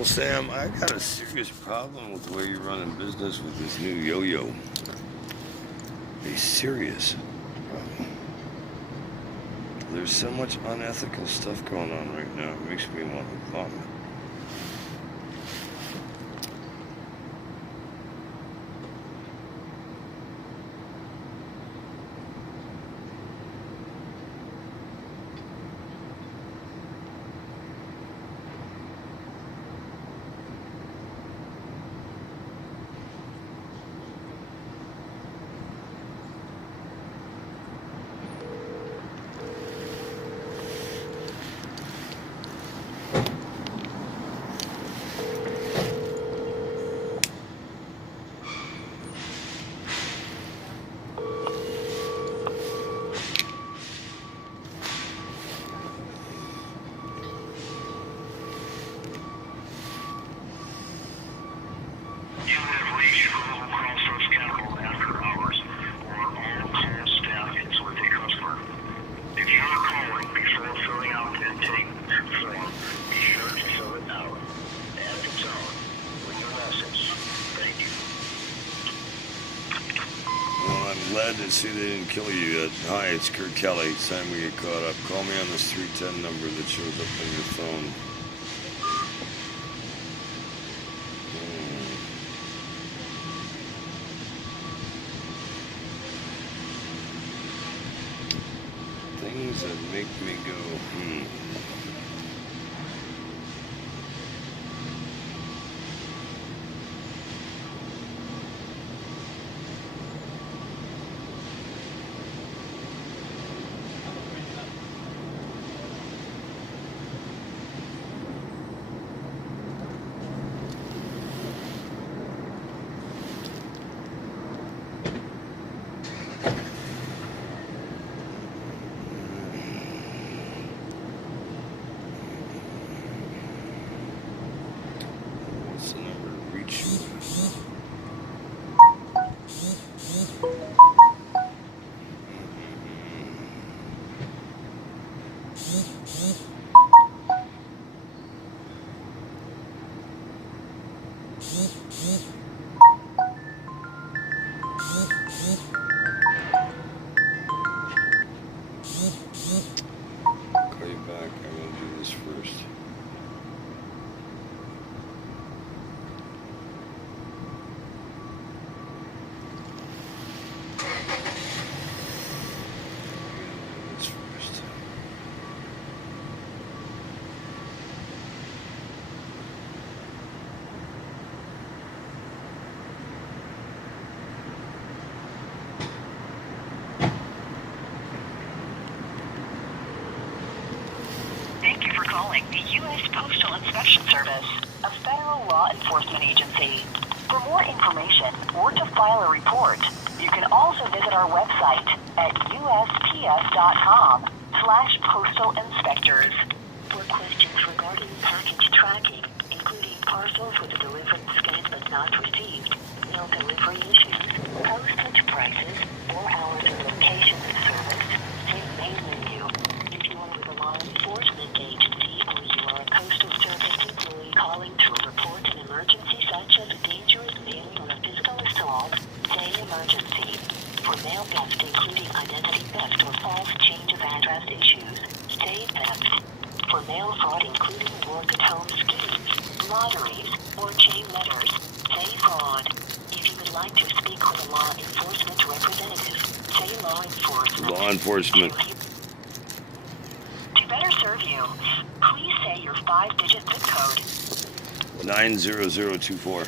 Well, Sam, I got a serious problem with the way you're running business with this new yo-yo. A serious problem. There's so much unethical stuff going on right now. It makes me want to vomit. See, they didn't kill you yet. Hi, it's Kurt Kelly. It's time we get caught up. Call me on this 310 number that shows up on your phone. Things that make me go, calling the U.S. Postal Inspection Service, a federal law enforcement agency. For more information or to file a report, you can also visit our website at usps.com/postalinspectors. For questions regarding package tracking, including parcels with a delivered sent but not received, mail delivery issues, postage prices, or hours and locations of service, see mail menu. If you are with a law enforcement agency or you are a postal service employee calling to report an emergency such as a dangerous mail or a physical assault, say emergency. For mail theft including identity theft or false change of address issues, say theft. For mail fraud including work-at-home schemes, lotteries, or chain letters, say fraud. If you would like to speak with a law enforcement representative, say law enforcement. Law enforcement. To better serve you, please say your 5-digit zip code. 90024.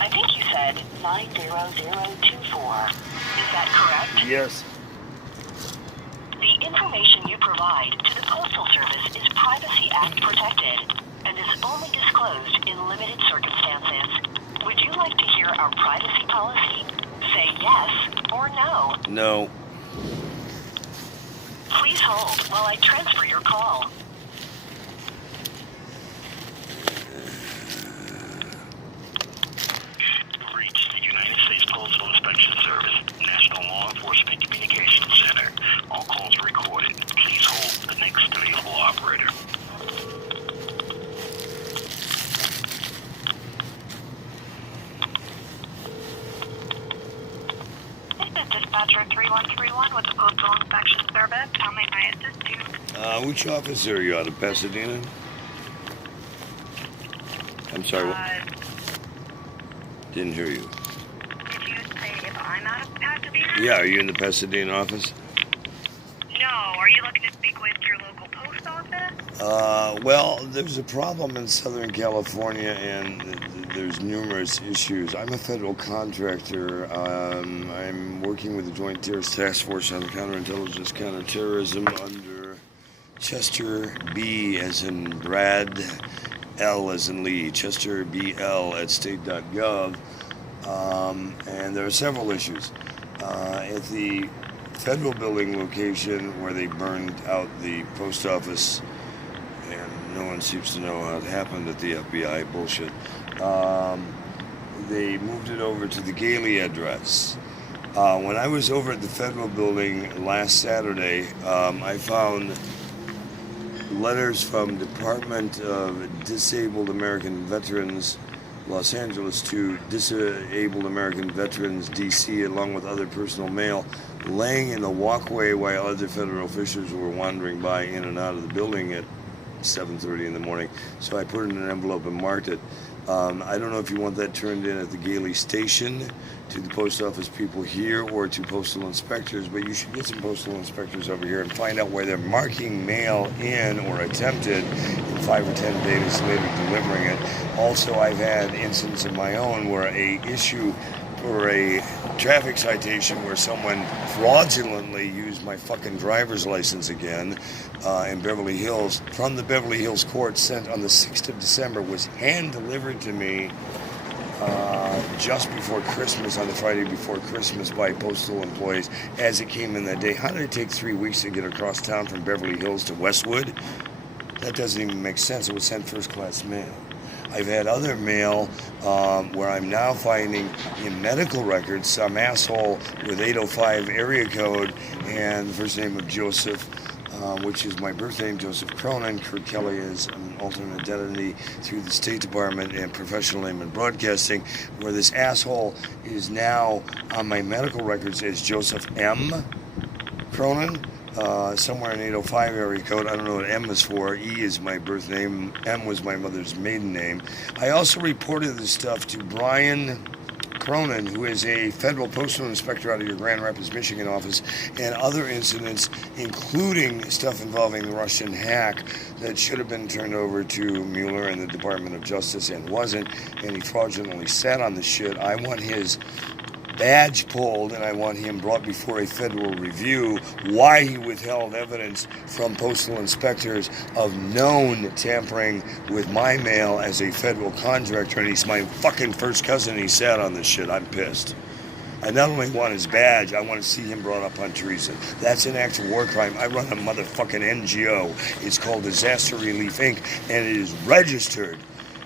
I think you said 90024. Is that correct? Yes. The information you provide to the Postal Service is Privacy Act protected and is only disclosed in limited circumstances. Would you like to hear our privacy policy? Say yes or no. No. Please hold while I transfer your call. Reach the United States Postal Inspection Service, National Law Enforcement Communications Center. All calls are recorded. Please hold the next available operator. Postal Inspection Service. How may I assist you? Which office are you out of, Pasadena? I'm sorry, didn't hear you. Did you say if I'm out of Pasadena? Yeah, are you in the Pasadena office? No. Are you looking to speak with your local post office? Well, there's a problem in Southern California, and there's numerous issues. I'm a federal contractor. I'm working with the Joint Terrorist Task Force on Counterintelligence, Counterterrorism under Chester B as in Brad, L as in Lee, Chester BL at state.gov. And there are several issues. At the federal building location where they burned out the post office, and no one seems to know how it happened at the FBI, bullshit. They moved it over to the Gailey address. When I was over at the federal building last Saturday, I found letters from Department of Disabled American Veterans Los Angeles to Disabled American Veterans DC, along with other personal mail, laying in the walkway while other federal officials were wandering by in and out of the building at 7:30 in the morning. So I put it in an envelope and marked it. I don't know if you want that turned in at the Gailey station to the post office people here or to postal inspectors, but you should get some postal inspectors over here and find out where they're marking mail in or attempted in 5 or 10 days later delivering it. Also, I've had incidents of my own where a issue or a traffic citation where someone fraudulently used my fucking driver's license again in Beverly Hills from the Beverly Hills court, sent on the 6th of December, was hand delivered to me just before Christmas, on the Friday before Christmas, by postal employees as it came in that day. How did it take 3 weeks to get across town from Beverly Hills to Westwood? That doesn't even make sense. It was sent first class mail. I've had other mail where I'm now finding in medical records some asshole with 805 area code and the first name of Joseph, which is my birth name, Joseph Cronin. Kurt Kelly is an alternate identity through the State Department and professional name in broadcasting, where this asshole is now on my medical records as Joseph M. Cronin. Somewhere in 805 area code. I don't know what M is for. E is my birth name. M was my mother's maiden name. I also reported this stuff to Brian Cronin, who is a federal postal inspector out of your Grand Rapids, Michigan office, and other incidents, including stuff involving the Russian hack that should have been turned over to Mueller and the Department of Justice and wasn't, and he fraudulently sat on the shit. I want his badge pulled, and I want him brought before a federal review why he withheld evidence from postal inspectors of known tampering with my mail as a federal contractor, and he's my fucking first cousin. He sat on this shit. I'm pissed. I not only want his badge, I want to see him brought up on treason. That's an act of war crime. I run a motherfucking NGO. It's called Disaster Relief Inc., and it is registered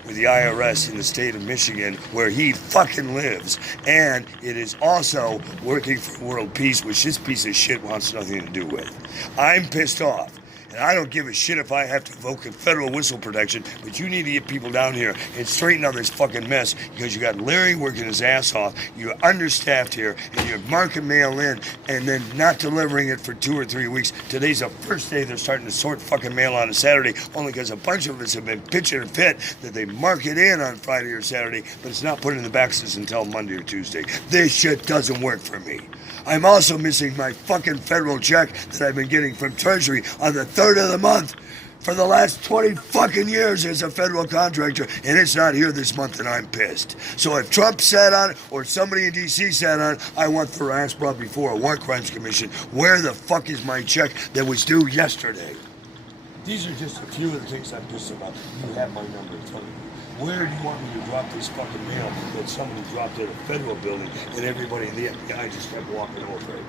with the IRS in the state of Michigan, where he fucking lives. And it is also working for world peace, which this piece of shit wants nothing to do with. I'm pissed off. And I don't give a shit if I have to invoke a federal whistle protection, but you need to get people down here and straighten out this fucking mess, because you got Larry working his ass off, you're understaffed here, and you're marking mail in and then not delivering it for 2 or 3 weeks. Today's the first day they're starting to sort fucking mail on a Saturday, only because a bunch of us have been pitching a fit that they mark it in on Friday or Saturday, but it's not put in the boxes until Monday or Tuesday. This shit doesn't work for me. I'm also missing my fucking federal check that I've been getting from Treasury on the 3rd of the month for the last 20 fucking years as a federal contractor, and it's not here this month, and I'm pissed. So if Trump sat on it, or somebody in D.C. sat on it, I want their ass brought before a War Crimes Commission. Where the fuck is my check that was due yesterday? These are just a few of the things I'm pissed about. You have my number in front of you. Where do you want me to drop this fucking mail that somebody dropped at a federal building and everybody in the FBI just kept walking over it?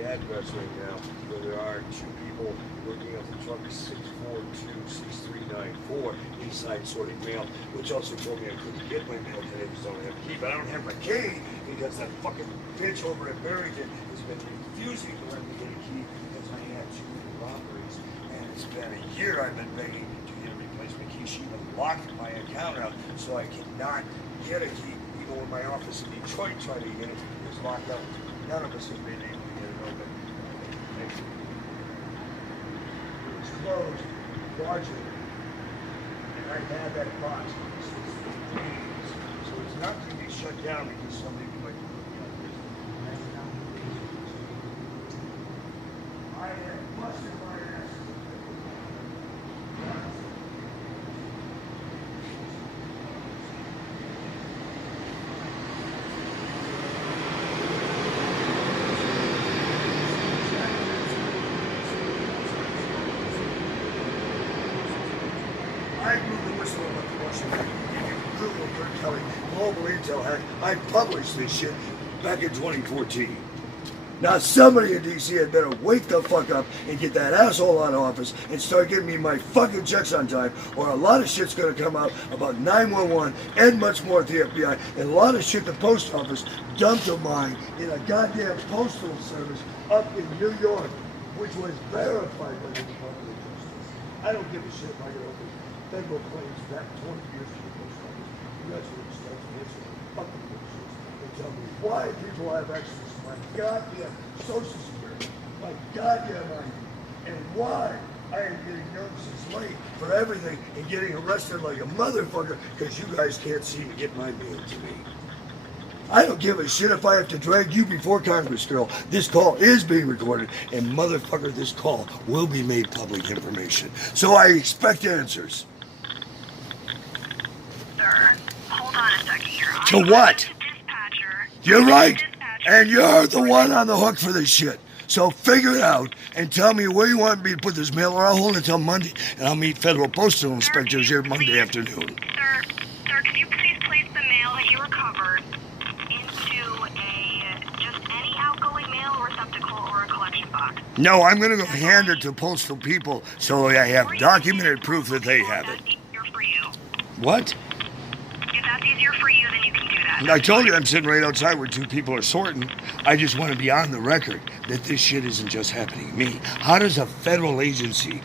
Address right now, where there are 2 people working at the truck 6426394 inside sorting mail, which also told me I couldn't get my mail today because I don't have a key. But I don't have my key because that fucking bitch over at Barrington has been refusing to let me get a key because I had 2 robbers It's been a year I've been begging to get a replacement key. She even locked my account out so I cannot get a key. Even when my office in Detroit tried to get it, it was locked out. None of us have been able to get it open. It was closed largely, and I had that box since days. So it's not going to be shut down because somebody might be looking at this. I have busted my ass. I blew the whistle about the Russian hack. If you Google Kurt Kelly global intel hack, I published this shit back in 2014. Now somebody in DC had better wake the fuck up and get that asshole out of office and start giving me my fucking checks on time, or a lot of shit's gonna come out about 911 and much more at the FBI, and a lot of shit the post office dumped of mine in a goddamn postal service up in New York, which was verified by the Department of Justice. I don't give a shit if I get open federal claims back 20 years to the post office. You guys are gonna start to answer fucking bullshit and tell me why people have access to my goddamn social security, my goddamn ID, and why I am getting notices late for everything and getting arrested like a motherfucker because you guys can't seem to get my mail to me. I don't give a shit if I have to drag you before Congress, girl. This call is being recorded, and motherfucker, this call will be made public information. So I expect answers. Sir, hold on a second here. To I'm what? to dispatcher. You're right, Dispatcher. and you're the one on the hook for this shit. So figure it out and tell me where you want me to put this mail, or I'll hold it until Monday, and I'll meet federal postal inspectors here Monday afternoon. Sir, could you please place the mail that you recovered into just any outgoing mail receptacle or a collection box? No, I'm going to go hand it to postal people so I have documented proof that they have it. That's easier for you. What? If that's easier for you, then you can do that. I told you I'm sitting right outside where two people are sorting. I just want to be on the record that this shit isn't just happening to me. How does a federal agency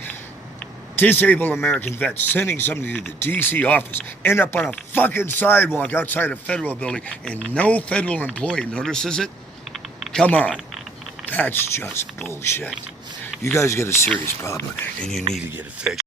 disable American vets sending somebody to the DC office end up on a fucking sidewalk outside a federal building and no federal employee notices it? Come on. That's just bullshit. You guys got a serious problem and you need to get it fixed.